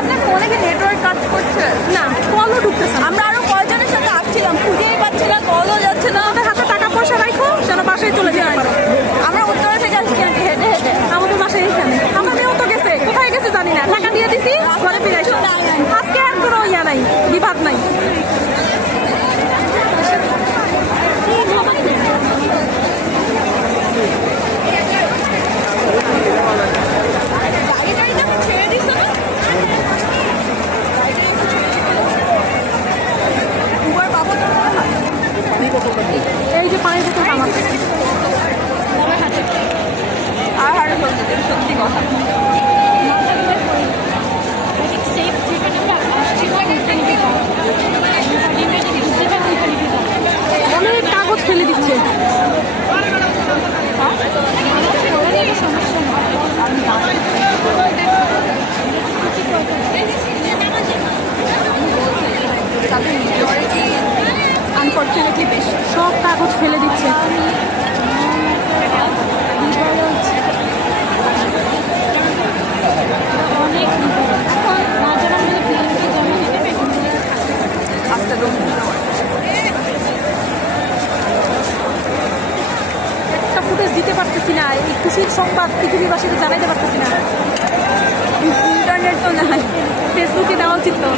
আপনার ফোনে কি নেটওয়ার্ক কাজ করছে? না, কলও ঢুকতেছে না। আমরা আরো কয়জনের সাথে আসছিলাম, খুঁজেই পাচ্ছি না, কলও যাচ্ছে না। আমাদের হাতে টাকা পয়সা রাখো, যেন বাসায় চলে যেতে পারো। আমরা উত্তরা থেকে আসছি আর কি, হেঁটে হেঁটে। আমাদের বাসায় এখানে। আমার মেয়েও তো গেছে, কোথায় গেছে জানি না। টাকা দিয়ে দিছি, ঘরে ফিরে আসো। আজকে আর কোনো ইয়া নাই, বিবাদ নাই। গাড়ি টাড়িটা ছেড়ে দিছো না? উবার পাবো তো মনে হয়। এই যে পানির বোতল আমার আর হারে সত্যি কথা। অনেক কাগজ ফেলে দিচ্ছে। আনফর্চুনেটলি বেশি সব কাগজ ফেলে দিচ্ছে। আস্তে একটা ফুটেজ দিতে পারতেছি না, এই খুশির সংবাদ পৃথিবীবাসীকে জানাইতে পারতেছি না। ইন্টারনেট তো নাই, ফেসবুকে দেওয়া উচিত তো।